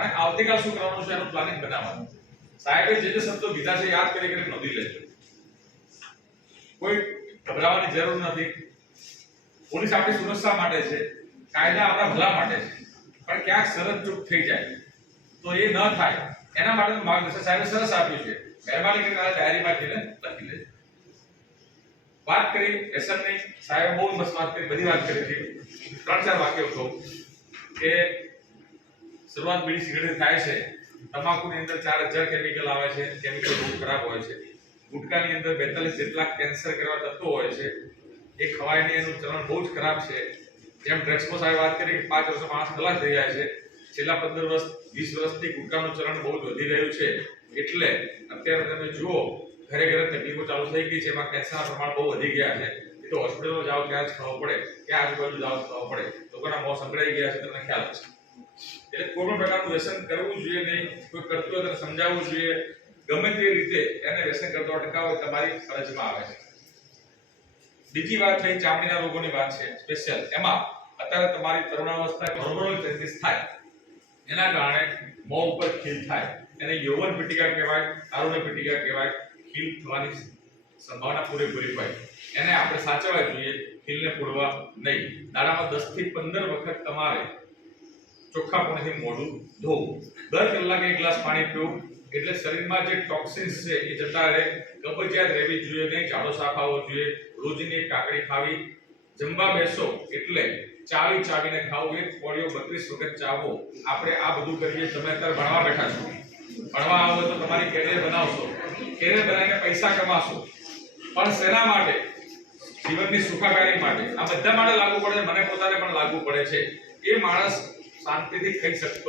અને આવતીકાલ શું કરવાનું છે એનું પ્લાનિંગ બનાવવાનું સાહેબે જે જે શબ્દો કીધા છે યાદ કરી કરી નોંધી લેજો. કોઈ ગભરાવાની જરૂર નથી. પોલીસ આપણી સુરક્ષા માટે છે, કાયદા આપણા ભલા માટે છે. પણ ક્યાંક શરત ચૂક થઈ જાય તો એ ન થાય. એના માટે માર્ગદર્શન સાહેબે સરસ આપ્યું છે. મહેરબાની કરીને આ ડાયરીમાં લખીને લખી લેજો. વાત કરી, એસએમની સાહેબ બહુ મસ્ત વાત કરી, બધી વાત કરી હતી. ત્રણ ચાર વાક્યો કહું કે શરૂઆત બીડી સિગરેટ થાય છે. તમાકુની અંદર ચાર હજાર કેમિકલ આવે છે. કેમિકલ બહુ ખરાબ હોય છે. ગુટકાની અંદર બેતાલીસ જેટલા કેન્સર કરવા તત્વો હોય છે. એ ખવાયની એનું ચલણ બહુ જ ખરાબ છે. જેમ ડ્રગ્સમાં સાહેબ વાત કરી કે પાંચ વર્ષમાં માણસ ખલાસ થઈ જાય છે. છેલ્લા પંદર વર્ષ, વીસ વર્ષથી ગુટકાનું ચલણ બહુ જ વધી રહ્યું છે. એટલે અત્યારે તમે જુઓ, ઘરે ઘરે તકલીફો ચાલુ થઈ ગઈ છે. એમાં કેન્સરના પ્રમાણ બહુ વધી ગયા છે. એ તો હોસ્પિટલમાં જાઓ, ત્યાં જ ખબર પડે. ક્યાં આજુબાજુ જાઓ ખબર પડે. લોકોના મોં સંકળાઈ ગયા છે. તમને ખ્યાલ છે એટલે કોઈ પણ પ્રકારનું વ્યસન કરવું જોઈએ નહીં. કોઈ કરતું હોય તેને સમજાવવું જોઈએ. ગમે તે રીતે એને વ્યસન કરતો અટકાવો તમારી ફરજમાં આવે છે. બીજી વાત થઈ ચામડીના રોગોની વાત છે સ્પેશિયલ એમાં અત્યારે તમારી તરુણાવસ્થા હોર્મોનલ ચેન્જીસ થાય. એના કારણે મોં ઉપર ખીલ થાય. એને યૌવન પીટિકા કહેવાય, તારુણ્ય પીટિકા કહેવાય. ખીલ થવાની સંભાવના પૂરેપૂરી હોય. એને આપણે સાચવવા જોઈએ, ખીલને પૂરવા નહીં. દાડામાં દસથી 15 વખત તમારે ચોખ્ખા પાણીથી મોઢું ધોવું. દર કલાકે એક ગ્લાસ પાણી પીવું એટલે શરીરમાં જે ટોક્સિન્સ છે એ જતા રહે. કબજિયાત રહેવી જોઈએ નહીં ઝાડો સાફ આવવો જોઈએ. રોજની એક કાકડી ખાવી. જમવા બેસો એટલે ચાવી ચાવીને ખાવું. એક કોળીઓ બત્રીસ વખત ચાવો. આપણે આ બધું કરીએ, તમે અત્યારે ભણવા બેઠા છો. ભણવા આવો તો તમારી કેરિયર બનાવશો. કેરિયર બનાવીને પૈસા કમાશો. પણ શેના માટે? જીવનની સુખાકારી માટે. આ બધા માટે લાગુ પડે, મને પોતાને પણ લાગુ પડે છે. એ માણસ શાંતિથી ખાઈ શકતો